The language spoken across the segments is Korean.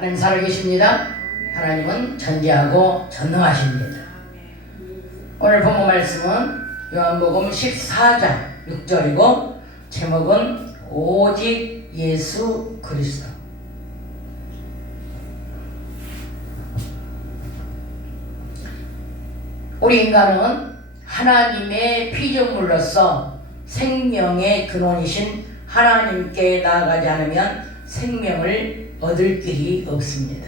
하나님 살아계십니다. 하나님은 전지하고 전능하십니다. 오늘 본문 말씀은 요한복음 14장 6절이고 제목은 오직 예수 그리스도. 우리 인간은 하나님의 피조물로서 생명의 근원이신 하나님께 나아가지 않으면 생명을 얻을 길이 없습니다.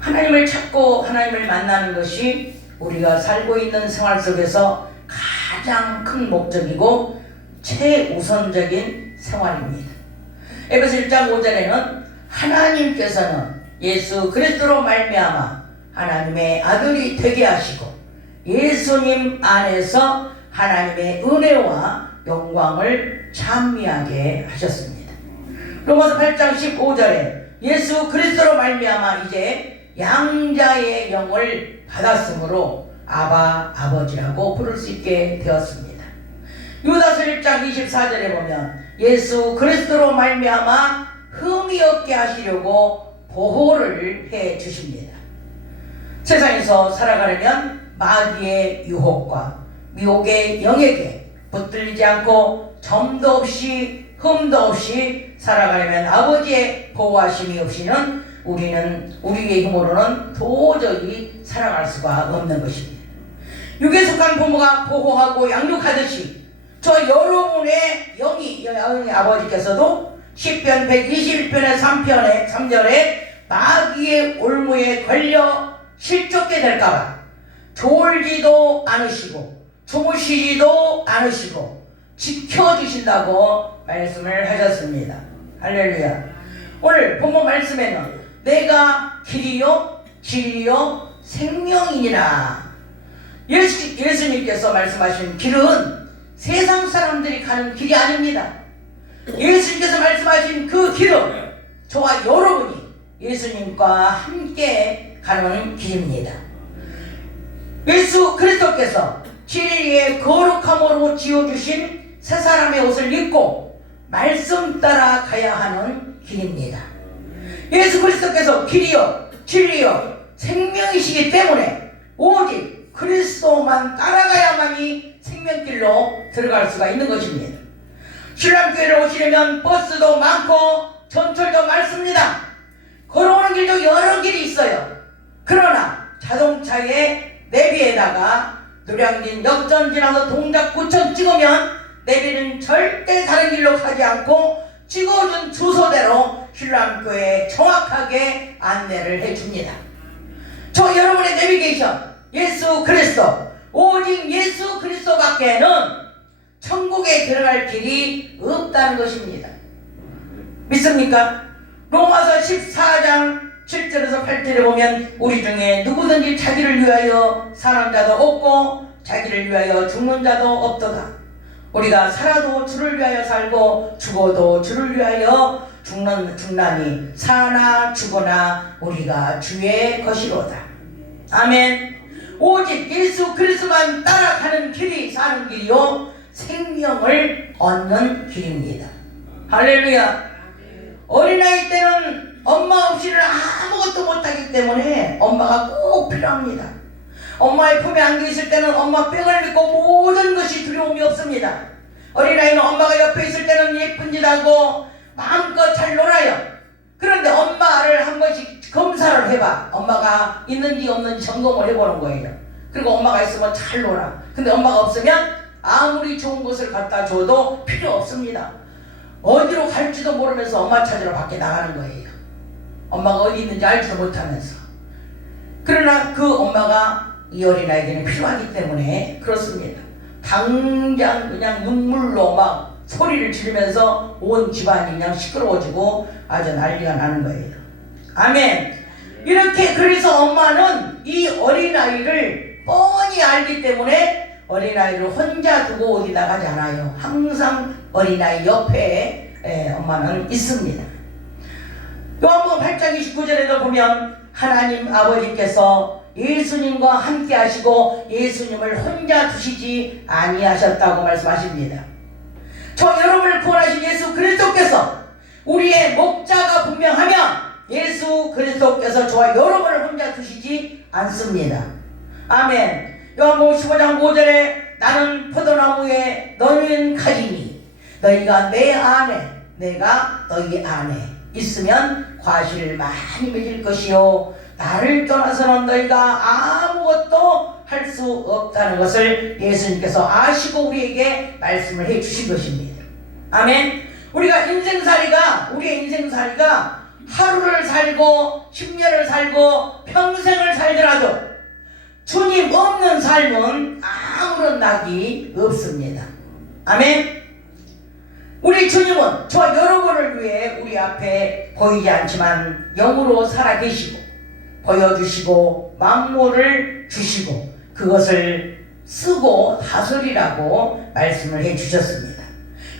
하나님을 찾고 하나님을 만나는 것이 우리가 살고 있는 생활 속에서 가장 큰 목적이고 최우선적인 생활입니다. 에베소 1장 5절에는 하나님께서는 예수 그리스도로 말미암아 하나님의 아들이 되게 하시고 예수님 안에서 하나님의 은혜와 영광을 찬미하게 하셨습니다. 로마서 8장 15절에 예수 그리스도로 말미암아 이제 양자의 영을 받았으므로 아바 아버지라고 부를 수 있게 되었습니다. 유다서 1장 24절에 보면 예수 그리스도로 말미암아 흠이 없게 하시려고 보호를 해 주십니다. 세상에서 살아가려면 마귀의 유혹과 미혹의 영에게 붙들리지 않고 점도 없이 흠도 없이 살아가려면 아버지의 보호하심이 없이는 우리의 힘으로는 도저히 살아갈 수가 없는 것입니다. 육에 속한 부모가 보호하고 양육하듯이 저 여러분의 영이 아버지께서도 시편 121편의 3절에 마귀의 올무에 걸려 실족게 될까봐 졸지도 않으시고 주무시지도 않으시고 지켜주신다고 말씀을 하셨습니다. 할렐루야. 오늘 본문 말씀에는 내가 길이요 진리요 생명이니라. 예수님께서 말씀하신 길은 세상 사람들이 가는 길이 아닙니다. 예수님께서 말씀하신 그 길은 저와 여러분이 예수님과 함께 가는 길입니다. 예수 그리스도께서 진리의 거룩함으로 지어주신 새 사람의 옷을 입고 말씀 따라 가야 하는 길입니다. 예수 그리스도께서 길이요 진리요 생명이시기 때문에 오직 그리스도만 따라가야만이 생명길로 들어갈 수가 있는 것입니다. 신랑교회를 오시려면 버스도 많고 전철도 많습니다. 걸어오는 길도 여러 길이 있어요. 그러나 자동차에 내비에다가 노량진 역전 지나서 동작구청 찍으면 내비는 절대 다른 길로 가지 않고 찍어준 주소대로 신랑교회에 정확하게 안내를 해줍니다. 저 여러분의 내비게이션 예수 그리스도, 오직 예수 그리스도밖에는 천국에 들어갈 길이 없다는 것입니다. 믿습니까? 로마서 14장 7절에서 8절에 보면 우리 중에 누구든지 자기를 위하여 사는 자도 없고 자기를 위하여 죽는 자도 없도다. 우리가 살아도 주를 위하여 살고 죽어도 주를 위하여 죽나니 사나 죽으나 우리가 주의 것이로다. 아멘. 오직 예수 그리스도만 따라가는 길이 사는 길이요 생명을 얻는 길입니다. 할렐루야. 어린아이 때는 엄마 없이는 아무것도 못하기 때문에 엄마가 꼭 필요합니다. 엄마의 품에 안겨 있을 때는 엄마 뼈를 믿고 모든 것이 두려움이 없습니다. 어린아이는 엄마가 옆에 있을 때는 예쁜 짓 하고 마음껏 잘 놀아요. 그런데 엄마를 한 번씩 검사를 해봐. 엄마가 있는지 없는지 점검을 해보는 거예요. 그리고 엄마가 있으면 잘 놀아. 근데 엄마가 없으면 아무리 좋은 것을 갖다 줘도 필요 없습니다. 어디로 갈지도 모르면서 엄마 찾으러 밖에 나가는 거예요. 엄마가 어디 있는지 알지도 못하면서. 그러나 그 엄마가 이 어린아이들은 필요하기 때문에 그렇습니다. 당장 그냥 눈물로 막 소리를 지르면서 온 집안이 그냥 시끄러워지고 아주 난리가 나는 거예요. 아멘. 이렇게 그래서 엄마는 이 어린아이를 뻔히 알기 때문에 어린아이를 혼자 두고 어디 나가지 않아요. 항상 어린아이 옆에 엄마는 있습니다. 요한복음 8장 29절에도 보면 하나님 아버지께서 예수님과 함께 하시고 예수님을 혼자 두시지 아니하셨다고 말씀하십니다. 저 여러분을 구원하신 예수 그리스도께서 우리의 목자가 분명하면 예수 그리스도께서 저와 여러분을 혼자 두시지 않습니다. 아멘. 요한복음 15장 5절에 나는 포도나무에 너희는 가지니 너희가 내 안에 내가 너희 안에 있으면 과실을 많이 맺을 것이요 나를 떠나서는 너희가 아무것도 할 수 없다는 것을 예수님께서 아시고 우리에게 말씀을 해 주신 것입니다. 아멘. 우리의 인생살이가 하루를 살고 10년을 살고 평생을 살더라도 주님 없는 삶은 아무런 낙이 없습니다. 아멘. 우리 주님은 저와 여러분을 위해 우리 앞에 보이지 않지만 영으로 살아계시고 보여주시고 만물을 주시고 그것을 쓰고 다스리라고 말씀을 해주셨습니다.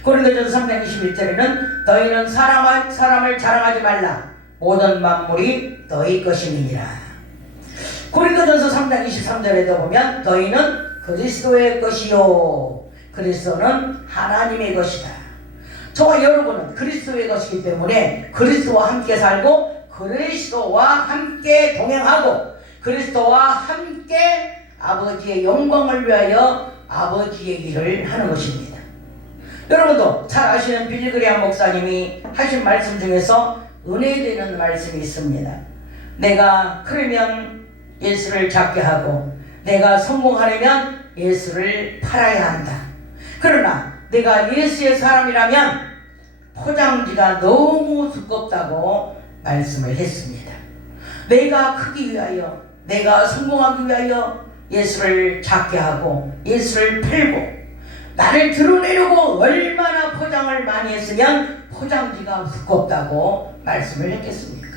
고린도전서 3장 21절에는 너희는 사람을 자랑하지 말라 모든 만물이 너희 것임이니라. 고린도전서 3장 23절에도 보면 너희는 그리스도의 것이요 그리스도는 하나님의 것이다. 저와 여러분은 그리스도의 것이기 때문에 그리스도와 함께 살고 그리스도와 함께 동행하고 그리스도와 함께 아버지의 영광을 위하여 아버지의 일을 하는 것입니다. 여러분도 잘 아시는 빌리그레암 목사님이 하신 말씀 중에서 은혜되는 말씀이 있습니다. 내가 그러면 예수를 잡게 하고 내가 성공하려면 예수를 팔아야 한다. 그러나 내가 예수의 사람이라면 포장지가 너무 두껍다고 말씀을 했습니다. 내가 크기 위하여 내가 성공하기 위하여 예수를 잡게 하고 예수를 팔고 나를 드러내려고 얼마나 포장을 많이 했으면 포장지가 두껍다고 말씀을 했겠습니까?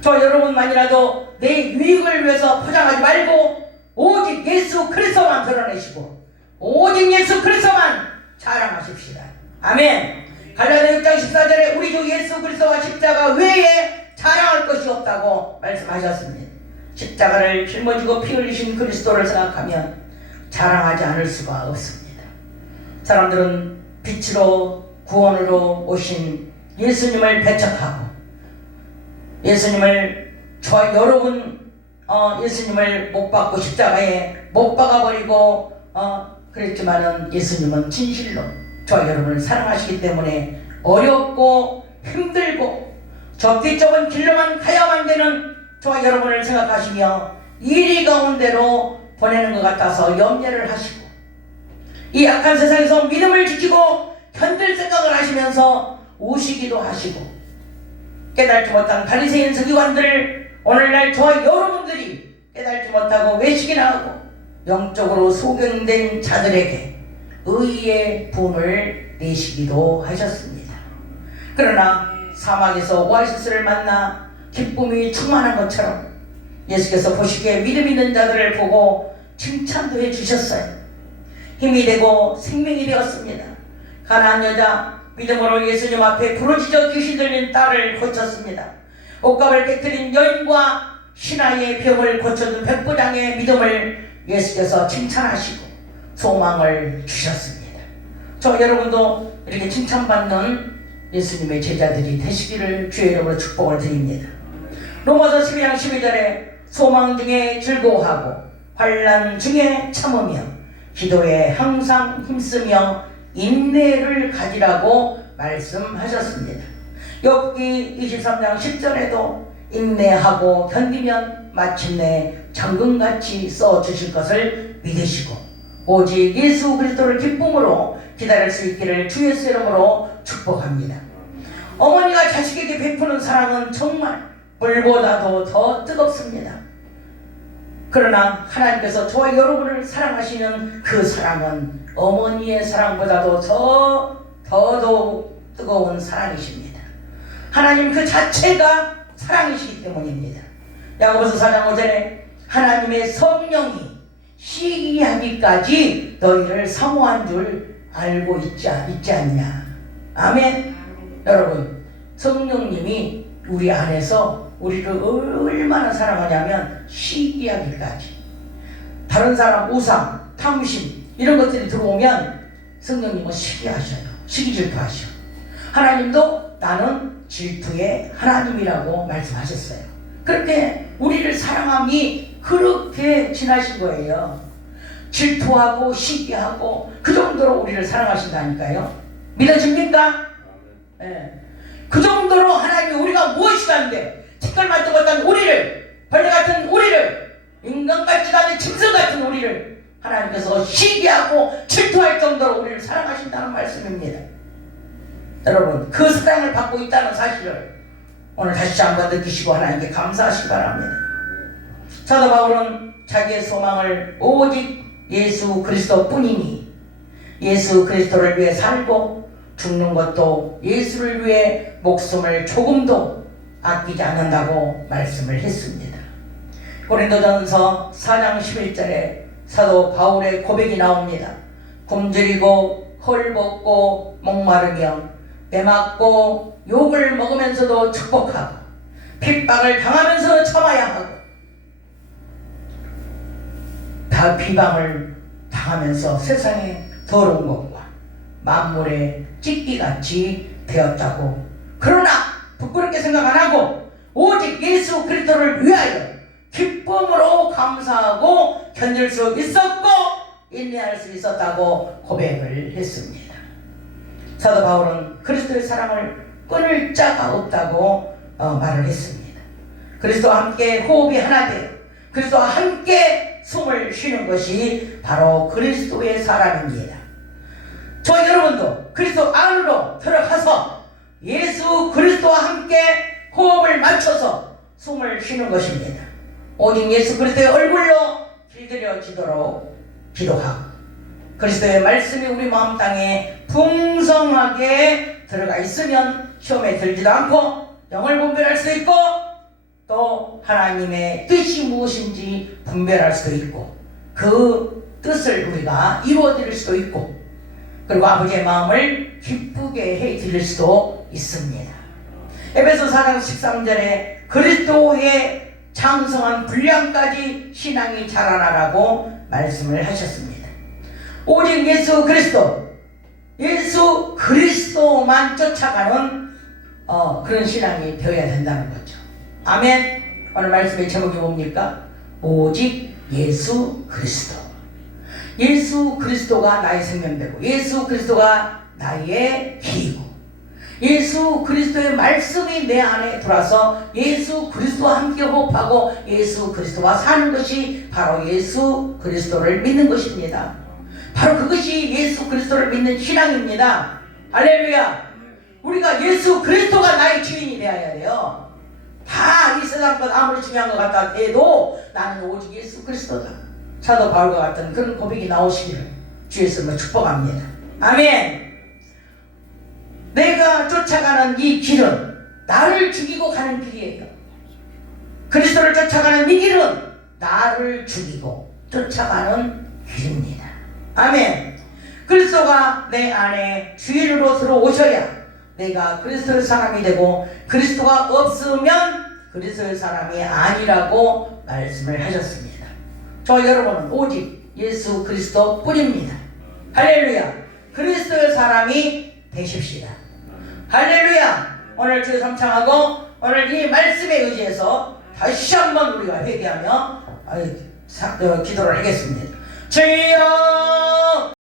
저 여러분만이라도 내 유익을 위해서 포장하지 말고 오직 예수 그리스도만 드러내시고 오직 예수 그리스도만 자랑하십시다. 아멘. 갈라디아 6장 14절에 우리 주 예수 그리스도와 십자가 외에 자랑할 것이 없다고 말씀하셨습니다. 십자가를 짊어지고 피 흘리신 그리스도를 생각하면 자랑하지 않을 수가 없습니다. 사람들은 빛으로 구원으로 오신 예수님을 배척하고 예수님을 저와 여러분 예수님을 못 박고 십자가에 못 박아버리고 그랬지만은 예수님은 진실로 저와 여러분을 사랑하시기 때문에 어렵고 힘들고 저 뒤좁은 길로만 가야만 되는 저와 여러분을 생각하시며 이리 가운데로 보내는 것 같아서 염려를 하시고 이 악한 세상에서 믿음을 지키고 견딜 생각을 하시면서 우시기도 하시고 깨닫지 못한 바리새인 서기관들을 오늘날 저와 여러분들이 깨닫지 못하고 외식이나 하고 영적으로 소경된 자들에게 의의 분을 내시기도 하셨습니다. 그러나 사막에서 오아시스를 만나 기쁨이 충만한 것처럼 예수께서 보시기에 믿음 있는 자들을 보고 칭찬도 해주셨어요. 힘이 되고 생명이 되었습니다. 가난한 여자 믿음으로 예수님 앞에 부르짖어 귀신 들린 딸을 고쳤습니다. 옷값을 깨뜨린 여인과 신하의 병을 고쳐준 백부장의 믿음을 예수께서 칭찬하시고 소망을 주셨습니다. 저 여러분도 이렇게 칭찬받는 예수님의 제자들이 되시기를 주의 이름으로 축복을 드립니다. 로마서 12장 12절에 소망 중에 즐거워하고 환난 중에 참으며 기도에 항상 힘쓰며 인내를 가지라고 말씀하셨습니다. 욥기 23장 10절에도 인내하고 견디면 마침내 정금같이 써주실 것을 믿으시고 오직 예수 그리스도를 기쁨으로 기다릴 수 있기를 주 예수 이름으로 축복합니다. 어머니가 자식에게 베푸는 사랑은 정말 물보다도 더 뜨겁습니다. 그러나 하나님께서 저와 여러분을 사랑하시는 그 사랑은 어머니의 사랑보다도 더더욱 뜨거운 사랑이십니다. 하나님 그 자체가 사랑이시기 때문입니다. 야고보서 4장 5절에 하나님의 성령이 시기하기까지 너희를 사모한 줄 알고 있지 않냐. 아멘. 여러분, 성령님이 우리 안에서 우리를 얼마나 사랑하냐면 시기하기까지. 다른 사람 우상, 탐심 이런 것들이 들어오면 성령님은 시기하셔요. 시기 질투하셔. 하나님도 나는 질투의 하나님이라고 말씀하셨어요. 그렇게 우리를 사랑함이 그렇게 진하신 거예요. 질투하고 시기하고 그 정도로 우리를 사랑하신다니까요. 믿어집니까? 네. 그 정도로 하나님이 우리가 무엇이라는데 티끌만 먹었던 우리를, 벌레 같은 우리를, 인간 같지도 않은 짐승 같은 우리를 하나님께서 시기하고 질투할 정도로 우리를 사랑하신다는 말씀입니다. 여러분, 그 사랑을 받고 있다는 사실을 오늘 다시 한번 느끼시고 하나님께 감사하시기 바랍니다. 사도 바울은 자기의 소망을 오직 예수 그리스도 뿐이니 예수 그리스도를 위해 살고 죽는 것도 예수를 위해 목숨을 조금도 아끼지 않는다고 말씀을 했습니다. 고린도전서 4장 11절에 사도 바울의 고백이 나옵니다. 굶주리고 헐벗고 목마르며 빼맞고 욕을 먹으면서도 축복하고 핍박을 당하면서 참아야 하고 다 비방을 당하면서 세상의 더러운 것과 만물의 찢기같이 되었다고. 그러나 부끄럽게 생각 안 하고 오직 예수 그리스도를 위하여 기쁨으로 감사하고 견딜 수 있었고 인내할 수 있었다고 고백을 했습니다. 사도 바울은 그리스도의 사랑을 끊을 자가 없다고 말을 했습니다. 그리스도와 함께 호흡이 하나 되어 그리스도와 함께 숨을 쉬는 것이 바로 그리스도의 사랑입니다. 저 여러분도 그리스도 안으로 들어가서 예수 그리스도와 함께 호흡을 맞춰서 숨을 쉬는 것입니다. 오직 예수 그리스도의 얼굴로 길들여지도록 기도하고 그리스도의 말씀이 우리 마음 땅에 풍성하게 들어가 있으면 시험에 들지도 않고 영을 분별할 수 있고 또 하나님의 뜻이 무엇인지 분별할 수도 있고 그 뜻을 우리가 이루어드릴 수도 있고 그리고 아버지의 마음을 기쁘게 해드릴 수도 있습니다. 에베소 4장 13절에 그리스도의 장성한 분량까지 신앙이 자라나라고 말씀을 하셨습니다. 오직 예수 그리스도만 쫓아가는 그런 신앙이 되어야 된다는 거죠. 아멘. 오늘 말씀의 제목이 뭡니까? 오직 예수 그리스도. 예수 그리스도가 나의 생명되고 예수 그리스도가 나의 길이고 예수 그리스도의 말씀이 내 안에 들어와서 예수 그리스도와 함께 호흡하고 예수 그리스도와 사는 것이 바로 예수 그리스도를 믿는 것입니다. 바로 그것이 예수 그리스도를 믿는 신앙입니다. 할렐루야. 우리가 예수 그리스도가 나의 주인이 되어야 돼요. 다 이 세상 것 아무리 중요한 것 같다 해도 나는 오직 예수 그리스도다. 사도 바울과 같은 그런 고백이 나오시기를 주의 이름으로 축복합니다. 아멘. 내가 쫓아가는 이 길은 나를 죽이고 가는 길이에요. 그리스도를 쫓아가는 이 길은 나를 죽이고 쫓아가는 길입니다. 아멘. 그리스도가 내 안에 주인으로 들어오셔야 내가 그리스도의 사람이 되고 그리스도가 없으면 그리스도의 사람이 아니라고 말씀을 하셨습니다. 저 여러분은 오직 예수 그리스도 뿐입니다. 할렐루야. 그리스도의 사람이 되십시다. 할렐루야. 오늘 주의 삼창하고 오늘 이 말씀에 의지해서 다시 한번 우리가 회개하며 기도를 하겠습니다. 주여